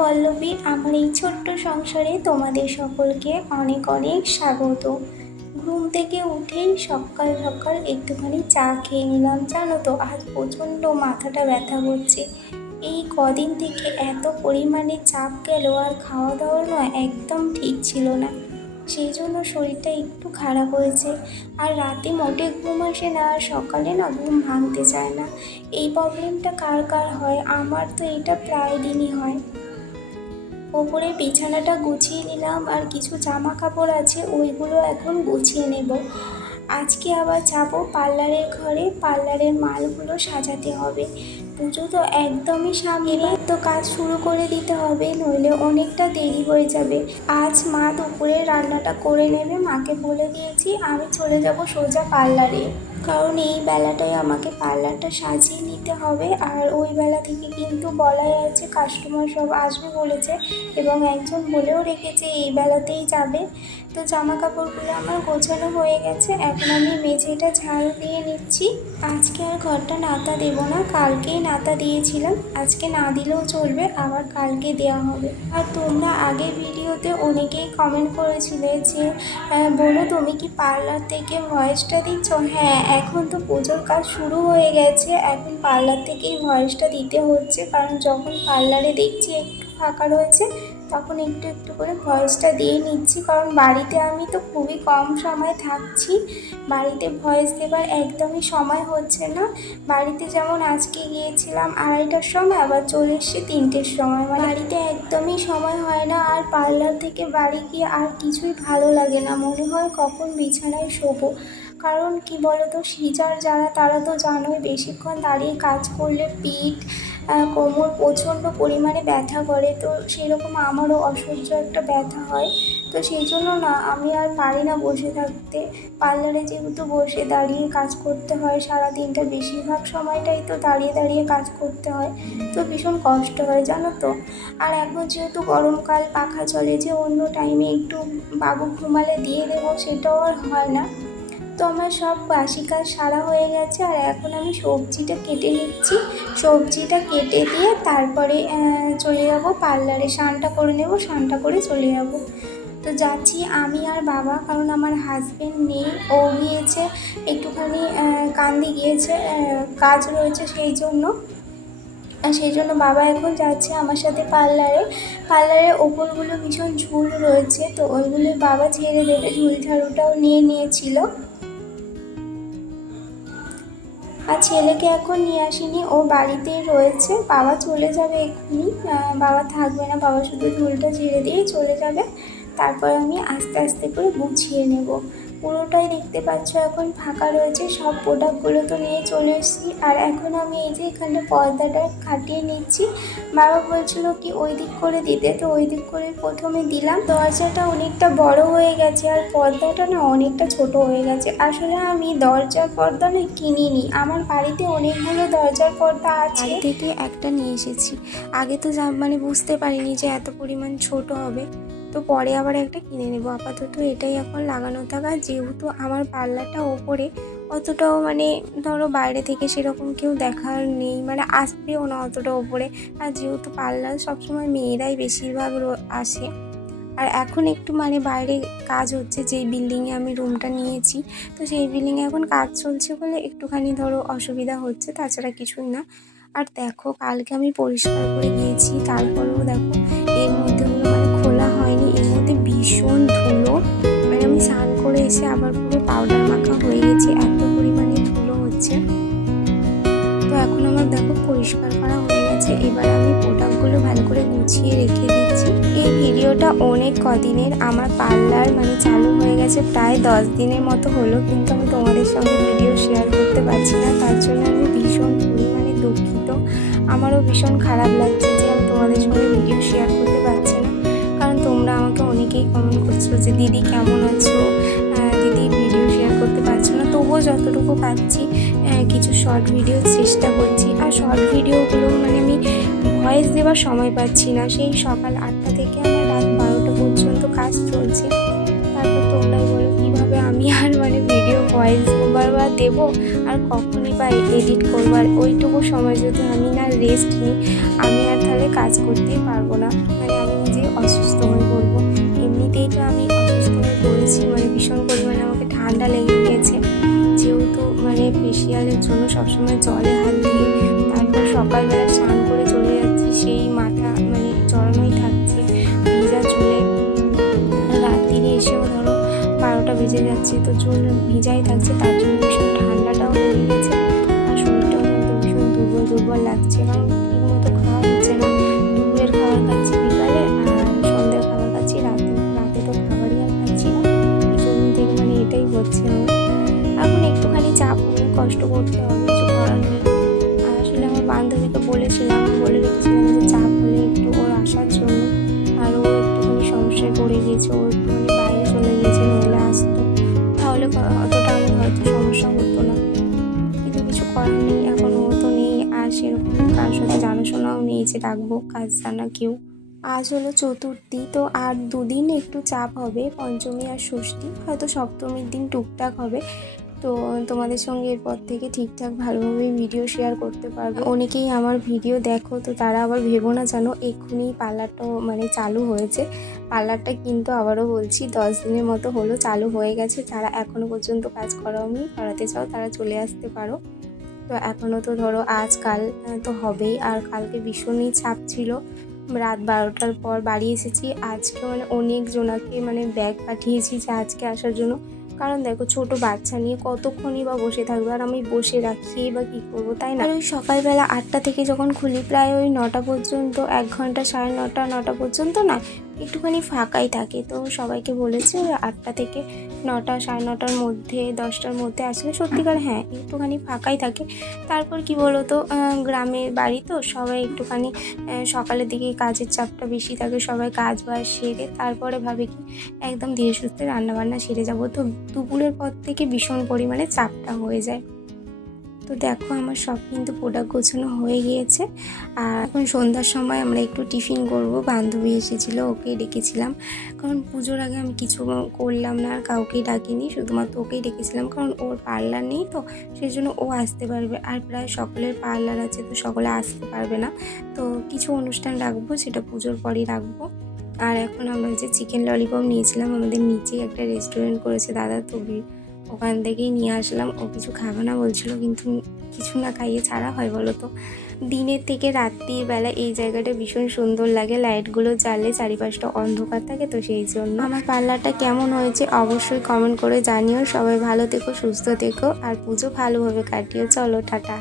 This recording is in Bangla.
পল্লবী, আমার এই ছোট্ট সংসারে তোমাদের সকলকে অনেক অনেক স্বাগত। ঘুম থেকে উঠেই সকাল সকাল একটুখানি চা খেয়ে নিলাম, জানো তো আজ প্রচণ্ড মাথাটা ব্যথা করছে। এই কদিন থেকে এত পরিমাণে চাপ গেল আর খাওয়া দাওয়া নয় একদম ঠিক ছিল না। সেই জন্য শরীরটা একটু খারাপ হয়েছে আর রাতে মোটে ঘুম আসে না আর সকালে না ঘুম ভাঙতে চায় না। এই প্রবলেমটা কার কার হয়? আমার তো এটা প্রায় দিনই হয়। ওপরে বিছানাটা গুছিয়ে নিলাম আর কিছু জামা কাপড় আছে, ওইগুলো এখন গুছিয়ে নেব। আজকে আবার যাব পার্লারের ঘরে, পার্লারের মালগুলো সাজাতে হবে। পুজো তো একদমই সামনে। তো কাজ শুরু করে দিতে হবে, নইলে অনেকটা দেরি হয়ে যাবে। আজ মা দুপুরে রান্নাটা করে নেবে, মাকে বলে দিয়েছি আমি চলে যাব সোজা পার্লারে। কারণ এই বেলাটায় আমাকে পার্লারটা সাজিয়ে নিতে হবে। আর ওই বেলা থেকে কিন্তু বলাই আছে কাস্টমার সব আসবে বলেছে এবং একজন বলেও রেখেছে এই বেলাতেই যাবে। তো জামা কাপড়গুলো আমার গোছানো হয়ে গেছে। এখন আমি মেঝেটা ঝাড়ু দিয়ে নিচ্ছি। আজকে আর ঘরটা নাতা দেবো না, কালকেই নাতা দিয়েছিলাম। আজকে না দিলেও চলবে, আবার কালকে দেওয়া হবে। আর তোমরা আগের ভিডিওতে অনেকেই কমেন্ট করেছিলে যে বলো তুমি কি পার্লার থেকে ভয়েসটা দিচ্ছ? হ্যাঁ এখন তো পুজোর কাজ শুরু হয়ে গেছে। এখন পার্লার থেকেই ভয়েসটা দিতে হচ্ছে, কারণ যখন পার্লারে দেখছি একটু ফাঁকা রয়েছে, তখন একটু একটু করে ভয়েসটা দিয়ে নিচ্ছি, কারণ বাড়িতে আমি তো খুবই কম সময় থাকছি। বাড়িতে ভয়েস দেবার একদমই সময় হচ্ছে না। বাড়িতে যেমন আজকে গিয়েছিলাম আড়াইটার সময়, আবার চলে এসছি তিনটের সময়। মানে বাড়িতে একদমই সময় হয় না, আর পার্লার থেকে বাড়ি গিয়ে আর কিছুই ভালো লাগে না। মনে হয় কখন বিছানায় শোবো। কারণ কি বলতো, সিজার যারা, তারা তো জানোই বেশিক্ষণ দাঁড়িয়ে কাজ করলে পিঠ কোমর প্রচণ্ড পরিমাণে ব্যথা করে। তো সেরকম আমারও অসহ্য একটা ব্যথা হয়। তো সেই জন্য না, আমি আর পারি না বসে থাকতে। পার্লারে যেহেতু বসে দাঁড়িয়ে কাজ করতে হয় সারা দিনটা বেশিরভাগ সময়টাই তো দাঁড়িয়ে দাঁড়িয়ে কাজ করতে হয়। তো ভীষণ কষ্ট হয়, জানো তো। আর এখন যেহেতু গরমকাল, পাখা চলে যে অন্য টাইমে একটু বাবু ঘুমালে দিয়ে দেবো, সেটাও আর হয় না। তো আমার সব বাসি কাজ সারা হয়ে গেছে আর এখন আমি সবজিটা কেটে নিচ্ছি। সবজিটা কেটে দিয়ে তারপরে চলে যাব পার্লারে। স্নানটা করে নেব, স্নানটা করে চলে যাব। তো যাচ্ছি আমি আর বাবা, কারণ আমার হাজব্যান্ড নেই, ও গিয়েছে, একটুখানি কান্দি গিয়েছে কাজ রয়েছে সেই জন্য। সেই জন্য বাবা এখন যাচ্ছে আমার সাথে পার্লারে। পার্লারের ওপরগুলো ভীষণ ঝুল রয়েছে, তো ওইগুলো বাবা ছেড়ে দেবে। ঝুল ঝাড়ুটাও নিয়ে নিয়েছিল। আর ছেলেকে এখন নিয়ে আসিনি, ও বাড়িতেই রয়েছে। বাবা চলে যাবে এক্ষুনি। বাবা থাকবে না, বাবা শুধু ঝুলটা ঝেড়ে দিয়ে চলে যাবে। তারপর আমি আস্তে আস্তে করে গুছিয়ে নেব। পুরোটাই দেখতে পাচ্ছ। এখন ফাঁকা রয়েছে। সব প্রোডাক্টগুলো তো নিয়ে চলে এসেছি। আর এখন আমি এই যে এখানে পর্দাটা খাটিয়ে নিচ্ছি। বাবা বলছিল কি, ওই দিক করে দিতে। তো ওই দিক করে প্রথমে দিলাম। দরজাটা অনেকটা বড় হয়ে গেছে। আর পর্দাটা না অনেকটা ছোট হয়ে গেছে। আসলে আমি দরজার পর্দা না কিনিনি। আমার বাড়িতে অনেকগুলো দরজার পর্দা আছে। থেকে একটা নিয়ে এসেছি। আগে তো মানে বুঝতে পারিনি যে এত পরিমাণ ছোট হবে। তো পরে আবার একটা কিনে নেব। আপাতত এটাই এখন লাগানো থাকা। যেহেতু আমার পার্লারটা ওপরে, অতটাও মানে ধরো বাইরে থেকে সেরকম কেউ দেখার নেই। মানে আসবেও না অতটা ওপরে। আর যেহেতু পার্লার সবসময় মেয়েরাই বেশিরভাগ আসে। আর এখন একটু মানে বাইরে কাজ হচ্ছে, যেই বিল্ডিংয়ে আমি রুমটা নিয়েছি। তো সেই বিল্ডিংয়ে এখন কাজ চলছে বলে একটুখানি ধরো অসুবিধা হচ্ছে, তাছাড়া কিছুই না। আর দেখো, কালকে আমি পরিষ্কার করে গিয়েছি তারপরেও দেখো ভীষণ ধুলো। মানে আমি স্নান করে এসে আবার পুরো পাউডার মাখা হয়ে গেছে, এত পরিমাণে ধুলো হচ্ছে। তো এখন আমার দেখো পরিষ্কার করা হয়ে গেছে। এবার আমি প্রোডাক্টগুলো ভালো করে গুছিয়ে রেখে দিচ্ছি। এই ভিডিওটা অনেক কদিনের। আমার পার্লার মানে চালু হয়ে গেছে প্রায় দশ দিনের মতো হলো, কিন্তু আমি তোমাদের সঙ্গে ভিডিও শেয়ার করতে পারছি না। তার জন্য আমি ভীষণ পরিমাণে দুঃখিত। আমারও ভীষণ খারাপ লাগছে যে আমি তোমাদের সঙ্গে ভিডিও শেয়ার করতে পারছি অনেকেই কমেন্ট করছ যে, দিদি, কেমন আছো? দিদি ভিডিও শেয়ার করতে পারছ না? তবুও যতটুকু পাচ্ছি কিছু শর্ট ভিডিও চেষ্টা করছি। আর শর্ট ভিডিওগুলো মানে আমি ভয়েস দেওয়ার সময় পাচ্ছি না। সেই সকাল আটটা থেকে আমার রাত বারোটা পর্যন্ত কাজ চলছে। তারপর তোমরাই বলো, কীভাবে আমি আর মানে ভিডিও ভয়েস ওভার বা দেবো? আর কখনই বা এডিট করব আর ওইটুকু সময় যদি আমি না রেস্ট নিই, আমি আর তাহলে কাজ করতেই পারব না। মানে আমি নিজে অসুস্থ হয়ে পড়ব। তো আমি অসুস্থ পড়েছি মানে ভীষণ পরিমাণে আমাকে ঠান্ডা লেগে গেছে। যেহেতু মানে ফেসিয়ালের জন্য সবসময় জলে হাত দিই, তারপর সকালবেলা স্নান করে চলে যাচ্ছি, সেই মাথা মানে জড়ানোই থাকছে, ভিজা চুলে। রাত্রিরে এসেও ধরো বারোটা বেজে যাচ্ছে, তো চুল ভিজাই থাকছে, তার জন্য ভীষণ ঠান্ডাটাও লেগে গেছে, আর শরীরটাও কিন্তু ভীষণ দুর্বল দুর্বল লাগছে, কারণ বান্ধবীকে বলেছিলাম, বলে রেখেছিলাম যে চাপ হলে একটু ওর আসার জন্য। আর ও একটুখানি সমস্যায় পড়ে গিয়েছে, ও একটুখানি বাইরে চলে গিয়েছে নইলে আসতো। তাহলে অতটা আমার হয়তো সমস্যা হতো না। কিন্তু কিছু করার নেই, এখন ও তো নেই। আর সেরকম কার সাথে জানাশোনাও নেই যে ডাকবো কাজ জানা কেউ। আজ হলো চতুর্থী, তো আর দুদিন একটু চাপ হবে, পঞ্চমী আর ষষ্ঠী। হয়তো সপ্তমীর দিন টুকটাক হবে। তো তোমাদের সঙ্গে এরপর থেকে ঠিকঠাক ভালোভাবেই ভিডিও শেয়ার করতে পারব। অনেকেই আমার ভিডিও দেখো, তো তারা আবার ভেবো না জানো এক্ষুনি পার্লারটা মানে চালু হয়েছে। পার্লারটা কিন্তু আবারও বলছি, দশ দিনের মতো হলো, চালু হয়ে গেছে। যারা এখনও পর্যন্ত কাজ করাওনি করাতে চাও তারা চলে আসতে পারো। তো এখনও তো ধরো আজ, কাল তো হবেই। আর কালকে ভীষণই চাপ ছিল। রাত বারোটার পর বাড়ি এসেছি। আজকে মানে অনেক জনাকে মানে ব্যাগ পাঠিয়েছি যে আজকে আসার জন্য। কারণ দেখো ছোট বাচ্চা নিয়ে কতক্ষণই বা বসে থাকবে আর আমি বসে রাখি বা কী করব, তাই না? ওই সকালবেলা আটটা থেকে যখন খুলি, প্রায় ওই নটা পর্যন্ত, এক ঘণ্টা, সাড়ে নটা নটা পর্যন্ত না একটুখানি ফাঁকাই থাকে। তো সবাইকে বলেছে আটটা থেকে নটা, সাড়ে নটার মধ্যে, দশটার মধ্যে আসলে সত্যিকার হ্যাঁ একটুখানি ফাঁকাই থাকে। তারপর কি বলো তো গ্রামের বাড়ি তো সবাই একটুখানি সকালের দিকে কাজের চাপটা বেশি থাকে, সবাই কাজ বাজ সেরে তারপরে ভাবে কি, একদম ধীরে সুস্থে রান্নাবান্না সেরে যাব। তো দুপুরের পর থেকে ভীষণ পরিমাণে চাপটা হয়ে যায়। তো দেখো আমার সব কিন্তু প্রোডাক্ট গোছানো হয়ে গিয়েছে। আর এখন সন্ধ্যার সময় আমরা একটু টিফিন করব। বান্ধবী এসেছিল ওকে ডেকেছিলাম। কারণ পুজোর আগে আমি কিছু করলাম না, আর কাউকেই ডাকিনি, শুধুমাত্র ওকেই ডেকেছিলাম। কারণ ওর পার্লার নেই তো সেই জন্য ও আসতে পারবে। আর প্রায় সকলের পার্লার আছে তো সকলে আসতে পারবে না। তো কিছু অনুষ্ঠান রাখব, সেটা পুজোর পরই রাখব। আর এখন আমরা যে চিকেন ললিপপ নিয়েছিলাম, আমাদের নিচেই একটা রেস্টুরেন্ট করেছে দাদা তো ওখান থেকেই নিয়ে আসলাম। ও কিছু খাবে না বলছিল, কিন্তু কিছু না খাইয়ে ছাড়া হয় বলো তো? দিনের থেকে রাত্রির বেলা এই জায়গাটা ভীষণ সুন্দর লাগে। লাইটগুলো জ্বালে চারিপাশটা অন্ধকার থাকে তো সেই জন্য। আমার পার্লারটা কেমন হয়েছে অবশ্যই কমেন্ট করে জানিও। সবাই ভালো থেকো, সুস্থ থেকো, আর পুজো ভালোভাবে কাটিও। চলো, টাটা।